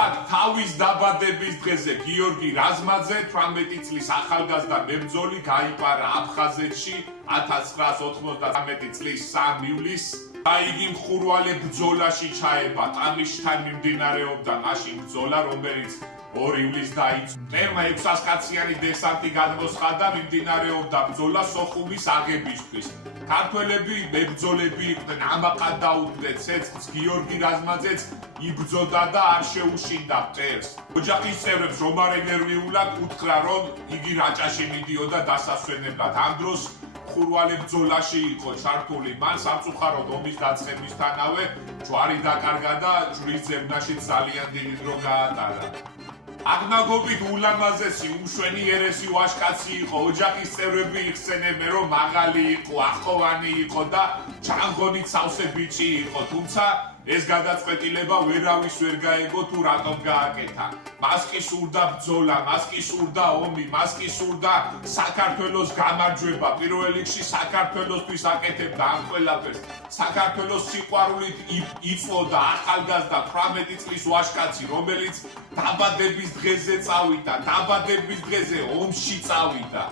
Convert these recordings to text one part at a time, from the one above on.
ზუსტად თავის დაბადების დღეზე გიორგი რაზმაძე 18 წლის ახალგაზრდა მებრძოლი გაიპარა აფხაზეთში 1999 წლის 3 ივლისს და იგი მხურვალე ბრძოლაში ჩაება ტამიშთან მიმდინარეობდა მაშინ ბრძოლა რომელიც 2 ივლისს დაიწყო. მტერმა 600 კაციანი დესანტი გადმოსხადა მიმდინარეობდა ბრძოლა სოხუმის აღებისთვის. ქართველები მებრძოლები იყვნენ ამაყად დაუდგნენ ცეცხლს გიორგი რაზმაძეც იბრძოდა და არ შეუშინდა მტერს. ოჯახის წევრებს რომარ ენერვიულად უთხრა რომ იგი რაჭაში მიდიოდა დასასვენებლად. ამ დროს მხურვალე ბრძოლაში იყო ჩართული. მან სამწუხაროდ ომის დაწყებისთანავე ჯვარი დაკარგა და ჯვრის ძებნაში ძალიან დიდი დრო გაატარა. აღნაგობით ულამაზესი უმშვენი ერესი ვაჟკაცი იყო. ოჯახის წევრები იხსენებენ რომ მაღალი იყო, ახოვანი იყო და ჩანგონით სავსე ბიჭი იყო. თუმცა ეს გადაწყვეტილება ვერავის ვერ გაეგო თუ რატომ გააკეთა. მას კი სურდა ბრძოლა, მას კი სურდა ომი, მას კი სურდა საქართველოს გამარჯვება. პირველ რიგში საქართველოსთვის აკეთებდა ამ ყველაფერს. საქართველოს სიყვარულით იწვოდა ახალგაზრდა 18 წლის ვაჟკაცი, რომელიც დაბადების დღეზე წავიდა, დაბადების დღეზე ომში წავიდა.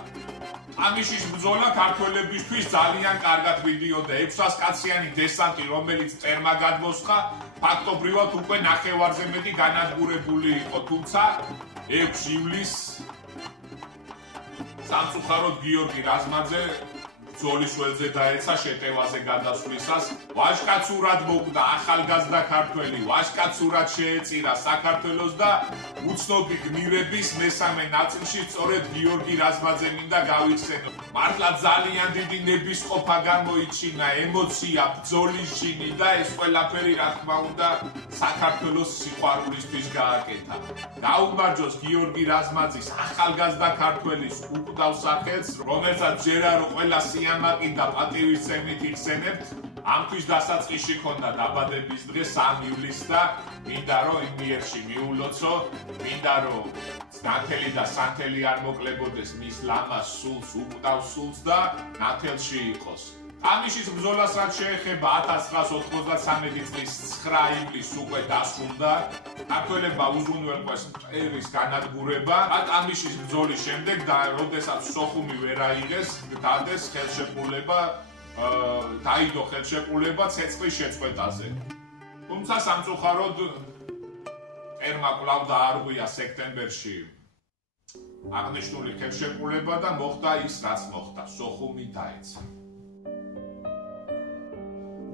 ამიშის ბრძოლა ქართველებისთვის ძალიან კარგად მიდიოდა. 600 კაციანი დესანტი, რომელიც მტერმა გადმოსხა, ფაქტობრივად უკვე ნახევარზე მეტი განადგურებული იყო. თუმცა 6 ივლისს სამწუხაროდ გიორგი რაზმაძე ბრძოლის ველზე დაეცა შეტევაზე გადასვლისას. ვაჟკაცურად მოკვდა ახალგაზრდა ქართველი, ვაჟკაცურად შეეწირა საქართველოს და უცნობი გმირების მესამე ნაწილში სწორედ გიორგი რაზმაძე მინდა გავიხსენო. მართლა ძალიან დიდი ნებისყოფა გამოიჩინა, ემოცია, ბრძოლის ჟინი და ეს ყველაფერი რა თქმა უნდა საქართველოს სიყვარულისთვის გააკეთა. გაუმარჯოს გიორგი რაზმაძის ახალგაზრდა ქართველის უკვდავ სახელს, რომელსაც ჯერ არ ყველა სიამაყი და პატივისცემით იხსენებთ. ამთვის დასაწყისში ქონდა დაბადების დღე 3 ივლისს და მინდა რომ იმ მიერში მიულოცო, მინდა რომ ნათელი და სანთელი არ მოკლებოდეს მის ლამას სულს, უკვდავ სულს და ნათელში იყოს. ამიშის ბრძოლას რაც შეეხება 1993 წლის 9 ივლისს უკვე დასრულდა. ქართველებმა უზრუნველყვეს მტერის განადგურება. ამიშის ბრძოლის შემდეგ და როდესაც სოხუმი ვერ აიღეს, დადეს ხელშეკრულება დაიდო ხელშეკრულება ცეცხლის შეწყვეტაზე. თუმცა სამწუხაროდ მტერმა კვლავ დაარღვია სექტემბერში აღნიშნული ხელშეკრულება და მოხდა ის რაც მოხდა, სოხუმი დაეცა.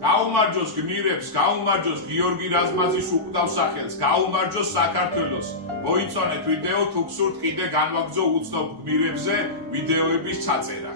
გაუმარჯოს გმირებს, გაუმარჯოს გიორგი რაზმაძის უკვდავ სახელს, გაუმარჯოს საქართველოს. მოიწონეთ ვიდეო თუ გსურთ კიდე განვაგრძო უცნობ გმირებზე ვიდეოების ჩაწერა.